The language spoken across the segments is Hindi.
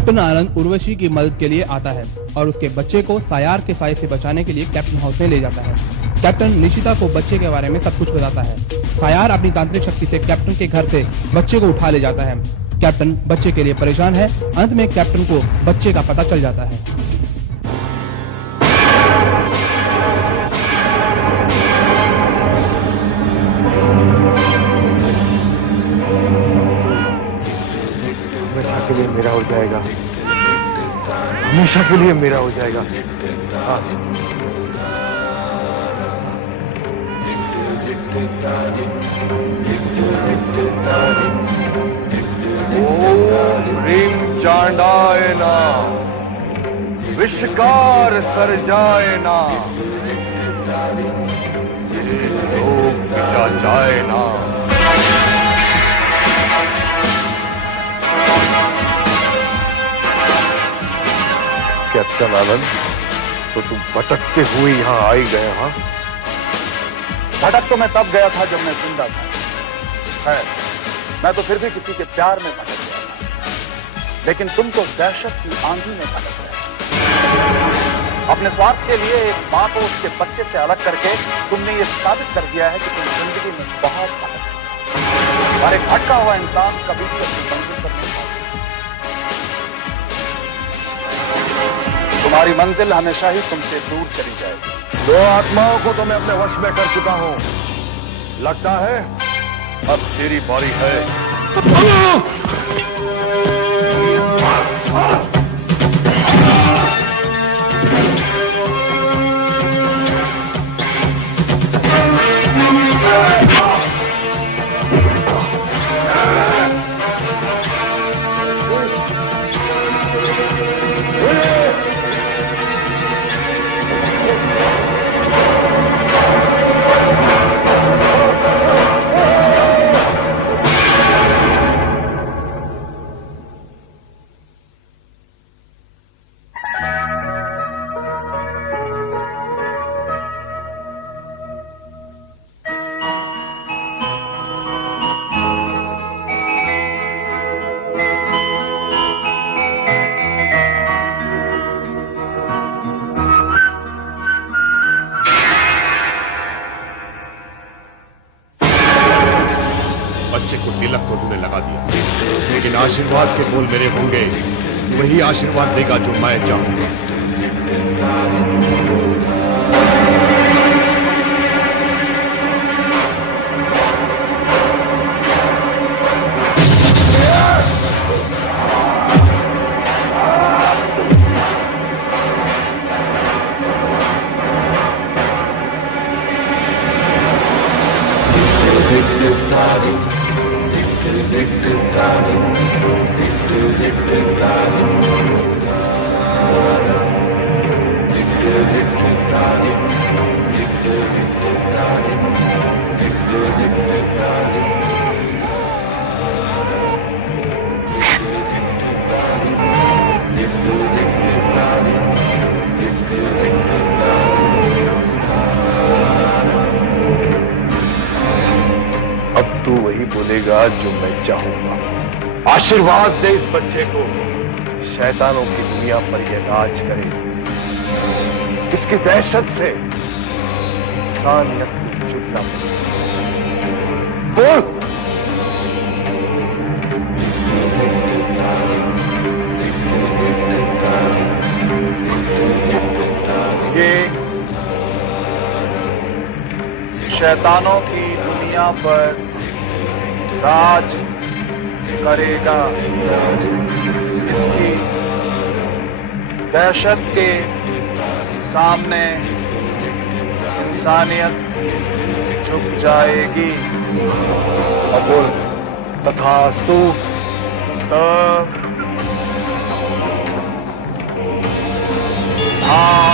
कैप्टन आनंद उर्वशी की मदद के लिए आता है और उसके बच्चे को सायार के साए से बचाने के लिए कैप्टन हाउस में ले जाता है। कैप्टन निशिता को बच्चे के बारे में सब कुछ बताता है। सायार अपनी तांत्रिक शक्ति से कैप्टन के घर से बच्चे को उठा ले जाता है। कैप्टन बच्चे के लिए परेशान है। अंत में कैप्टन को बच्चे का पता चल जाता है। हमेशा के लिए मेरा हो जाएगा, हमेशा के लिए मेरा हो जाएगा। हाँ। ओम ह्रीं चांडाय नमः, विश्वकार सर्जाय नमः, लोक पिशाचाय नमः। कैप्टन आनंद, तो तुम भटकते हुए यहाँ आ ही गए। हाँ, भटक तो मैं तब गया था जब मैं जिंदा था। है, मैं तो फिर भी किसी के प्यार में भटक गया था, लेकिन तुम तो दहशत की आंधी में भटक गए। अपने स्वार्थ के लिए एक मां को उसके बच्चे से अलग करके तुमने ये साबित कर दिया है कि तुम जिंदगी में बहुत भटक चुके हो और एक भटका हुआ इंसान कभी भी अपनी मंजिल पर नहीं पहुंचता। तुम्हारी मंजिल हमेशा ही तुमसे दूर चली जाएगी। दो आत्माओं को तो मैं अपने वश में कर चुका हूं, लगता है अब तेरी बारी है। बच्चे को तिलक तो तूने लगा दिया, लेकिन आशीर्वाद के बोल मेरे होंगे, वही आशीर्वाद देगा जो मैं चाहूंगा। अब तू वही बोलेगा जो मैं चाहूंगा। आशीर्वाद दे इस बच्चे को, शैतानों की दुनिया पर यह राज करे। इसकी दहशत से इंसानियत को जुटना बोल। ये शैतानों की दुनिया पर राज करेगा। इसकी दहशत के सामने इंसानियत झुक जाएगी। अब बोल तथास्तु। हाँ।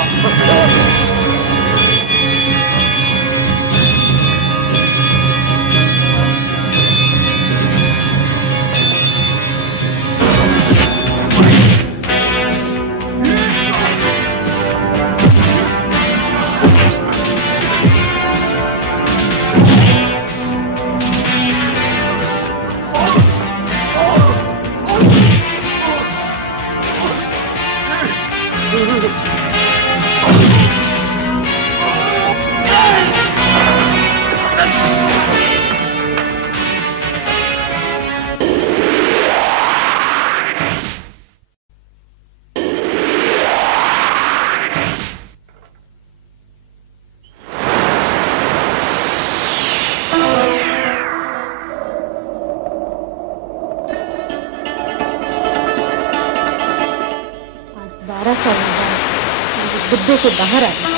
पर्दे से बाहर आ गई।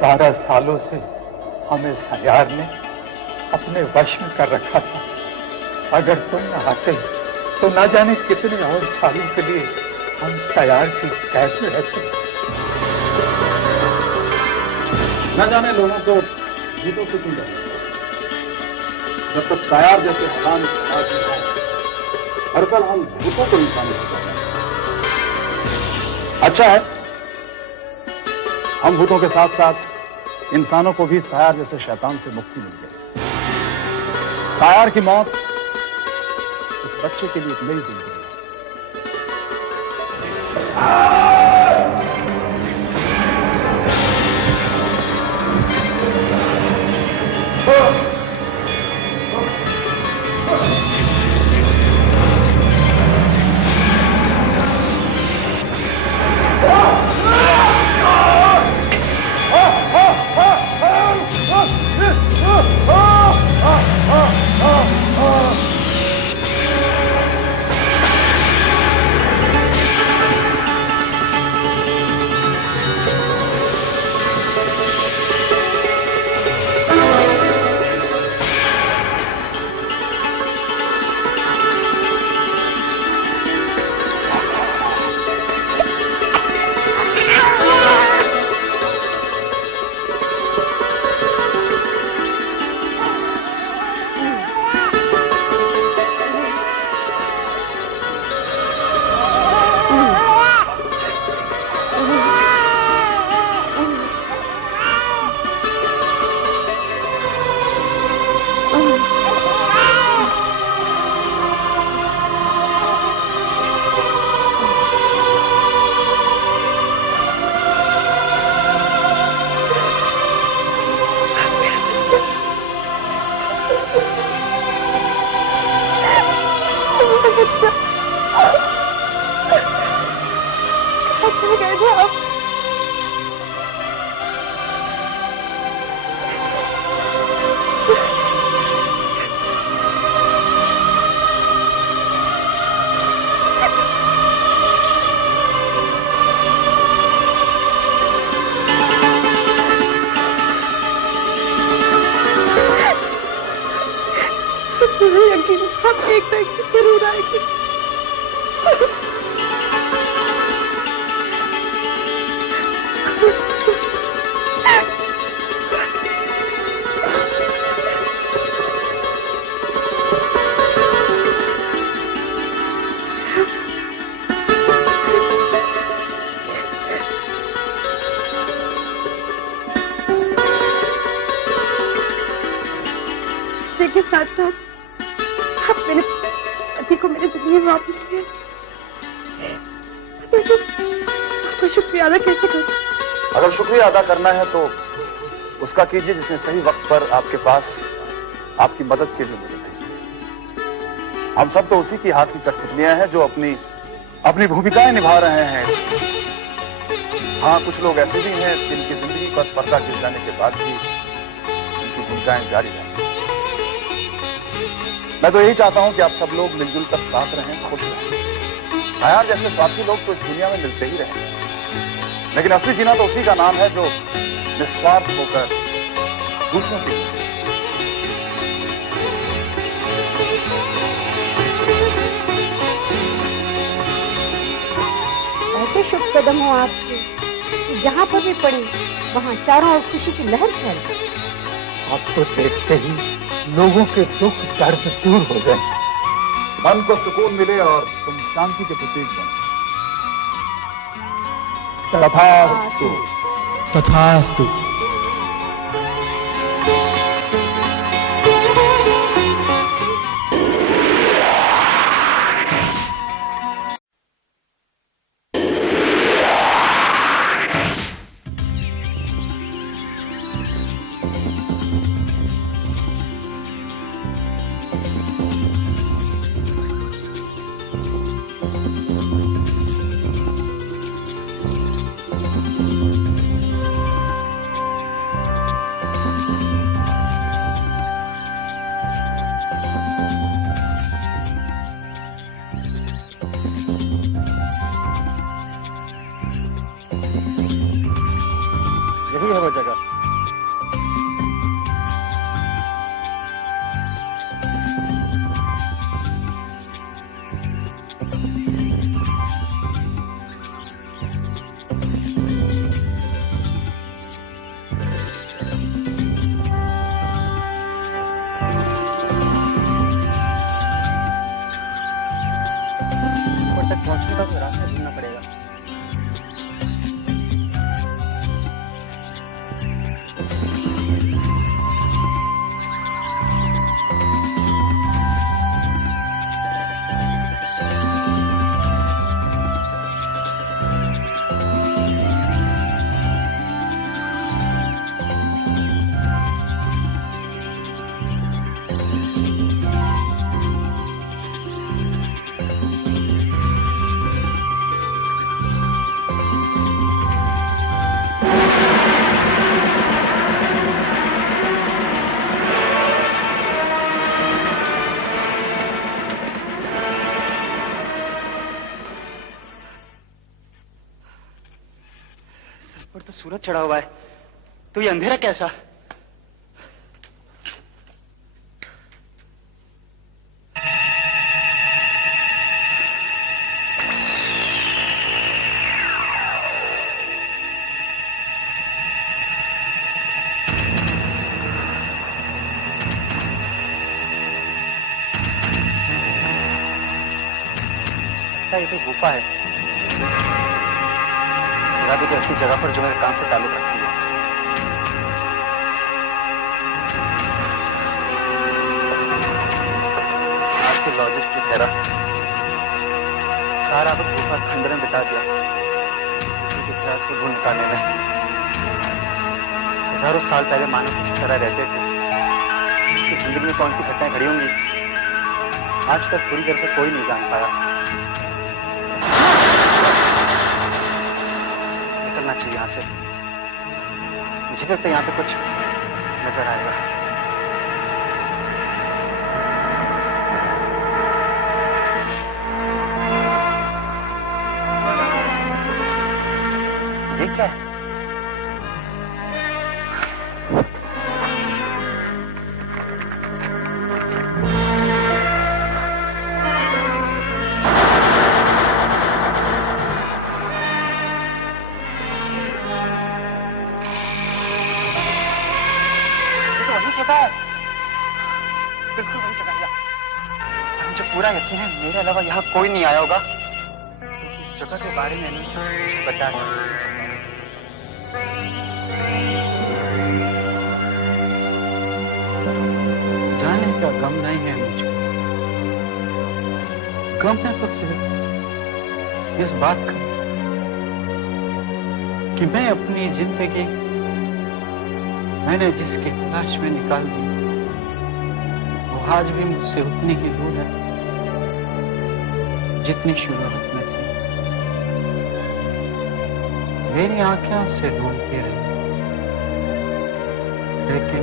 12 सालों से हमें सयार ने अपने वश में कर रखा था। अगर तुम न आते तो न जाने कितने और सालों के लिए हम सयार की कैद में रहते। न जाने लोगों को जीतों से क्यों डर, जब तक सयार जैसे हराम समाज में आए। दरअसल हम भूतों को इंसान अच्छा है, हम भूतों के साथ साथ इंसानों को भी सयार जैसे शैतान से मुक्ति मिल गई। सयार की मौत उस बच्चे के लिए एक नई जिंदगी है। जरूर आएगी। देखिए साथ साथ आप मेरे पति को मेरे जिंदगी में वापस ले, आपका शुक्रिया अदा कैसे करूं? अगर शुक्रिया अदा करना है तो उसका कीजिए जिसने सही वक्त पर आपके पास आपकी मदद के लिए मुझे भेज दिया। हम सब तो उसी की हाथ की कठपुतलियां हैं जो अपनी भूमिकाएं निभा रहे हैं। हाँ, कुछ लोग ऐसे भी हैं जिनकी जिंदगी पर पर्दा गिर जाने के बाद भी उनकी भूमिकाएं जारी रहें। मैं तो यही चाहता हूं कि आप सब लोग मिलजुल कर साथ रहें, खुश रहें। सयार जैसे स्वार्थी लोग तो इस दुनिया में मिलते ही रहें, लेकिन असली जीना तो उसी का नाम है जो निस्वार्थ होकर दूसरों के लिए। ऐसे शुभ कदम हो आपके, जहां पर भी पड़ी वहां चारों ओर खुशी की लहर फैल गई। आपको देखते ही लोगों के दुख दर्द दूर हो गए, मन को सुकून मिले और तुम शांति के प्रतीक बनो। तथास्तु। तथास्तु। जगह। पहुंचने का तो रास्ता ढूंढना पड़ेगा। पर तो सूरज चढ़ा हुआ है, तो ये अंधेरा कैसा? ये तो गुफा है। मेरा भी तो ऐसी जगह पर जो मेरे काम से ताल्लुक रखती है। आज के लॉजिक की तरह सारा वक्त गुफा खंडर में बिता दिया एक इतिहास को ढूंढ निकालने में। हजारों साल पहले मानव किस तरह रहते थे, उसकी जिंदगी में कौन सी घटनाएं घड़ी होंगी, आज तक पूरी तरह से कोई नहीं जान पाया। निकलना चाहिए यहां से। मुझे लगता है यहां पे कुछ नजर आएगा। ये क्या है? बिल्कुल वही जगह है। मुझे पूरा यकीन है मेरे अलावा यहाँ कोई नहीं आया होगा, क्योंकि इस जगह के बारे में मुझे बताया नहीं सकता। जाने का गम नहीं है मुझे, गम है तो सिर्फ इस बात का कि मैं अपनी जिंदगी मैंने जिसकी तलाश में निकाल दी वो आज भी मुझसे उतनी ही दूर है जितनी शुरुआत में थी। मेरी आंखें उससे ढूंढती रही, लेकिन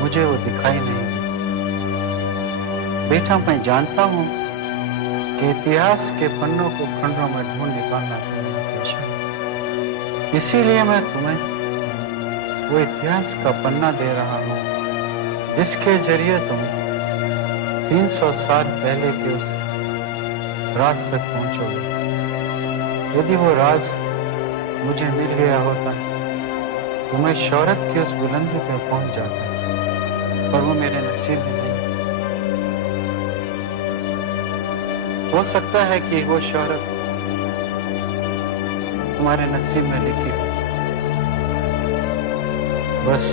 मुझे वो दिखाई नहीं दी। बेटा, मैं जानता हूं कि इतिहास के पन्नों को खंडों में ढूंढ निकालना तुम्हारा पेशा है। इसीलिए मैं तुम्हें वो इतिहास का पन्ना दे रहा हूं जिसके जरिए तुम 300 साल पहले के उस राज तक पहुंचोगे। यदि वो राज मुझे मिल गया होता तो मैं शौहरत की उस बुलंदी पर पहुंच जाता, पर वो मेरे नसीब में नहीं। हो सकता है कि वो शौहरत तुम्हारे नसीब में लिखी हो, बस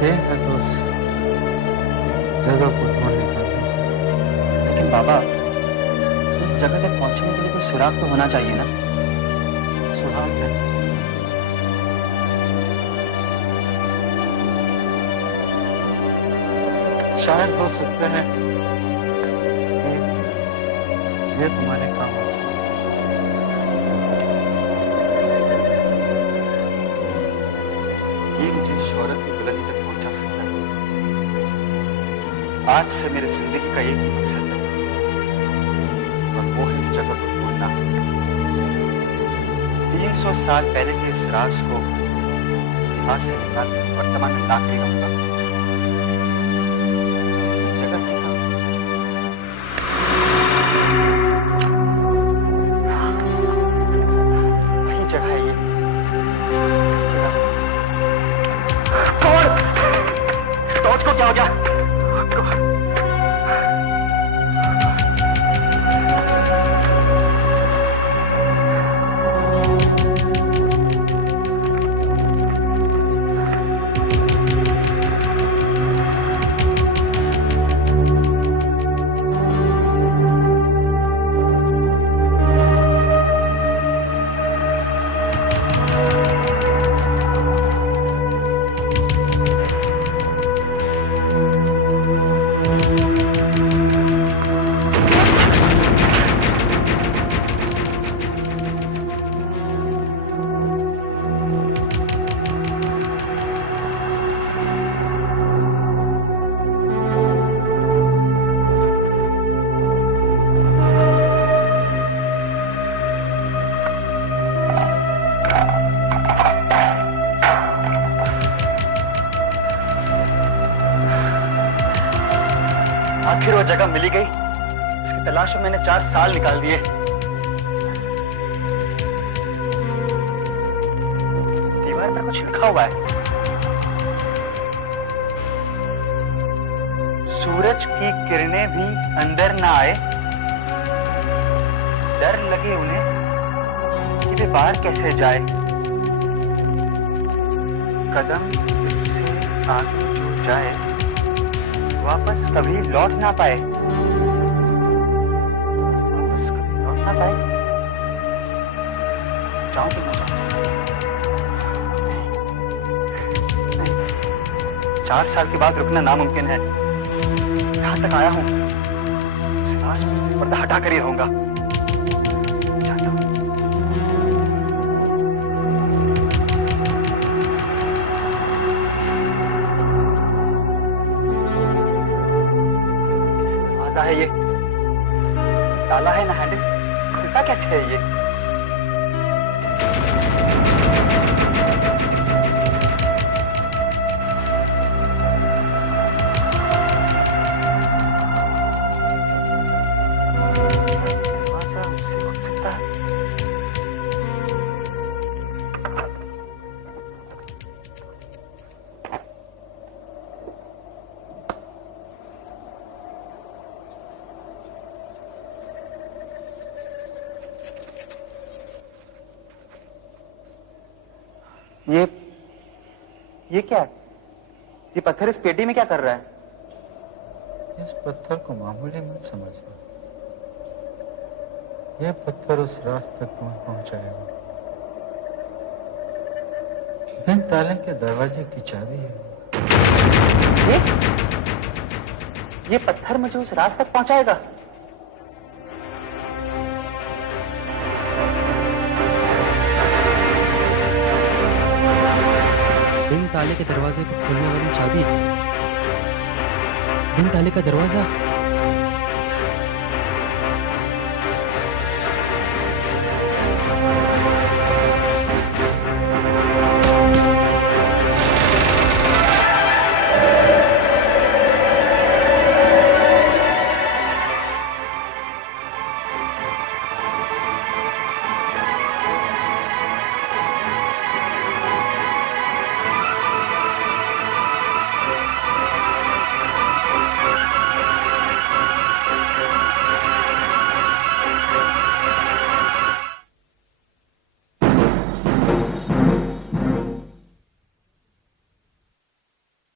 देर है तो उस जगह को ढूंढने का। लेकिन बाबा, उस जगह तक पहुंचने के लिए कोई सुराग तो होना चाहिए ना? सुराग है। शायद हो सकता है ये तुम्हारे काम आ सकता है। ये मुझे शौहरत की बुलंदी तक पहुंचा सकता है। आज से मेरे जिंदगी का एक ही मकसद है और वो है इस जगह को ढूंढना। 300 साल पहले के इस राज को हाथ से निकाल वर्तमान में ला के रहूंगा। जगह नहीं था। वही जगह है ये जगह। टॉर्च को क्या हो गया? आखिर वो जगह मिली गई। इसकी तलाश में मैंने 4 साल निकाल दिए। दीवार पर कुछ लिखा हुआ है। सूरज की किरणें भी अंदर ना आए, डर लगे उन्हें कि वे बाहर कैसे जाए। कदम इससे आगे जो जाए वापस कभी लौट ना पाए। वापस कभी लौट ना पाए। जाऊं कि ना जाऊं? नहीं। 4 साल के बाद रुकना नामुमकिन है। यहां तक आया हूं, इस राज में से पर्दा हटा कर ही रहूंगा। जाता हूं। है ये ताला है ना हैंडल, खुलता कैसे है ये? दरवाजा उससे खुल सकता है। ये क्या है? ये पत्थर इस पेटी में क्या कर रहा है? इस पत्थर को मामूली मत समझना। यह पत्थर उस राज तक तुम्हें पहुंचाएगा। बिन ताले के दरवाजे की चाबी है। ये पत्थर मुझे उस राज तक पहुंचाएगा। बिन ताले के दरवाजे को खोलने वाली चाबी। बिन ताले का दरवाजा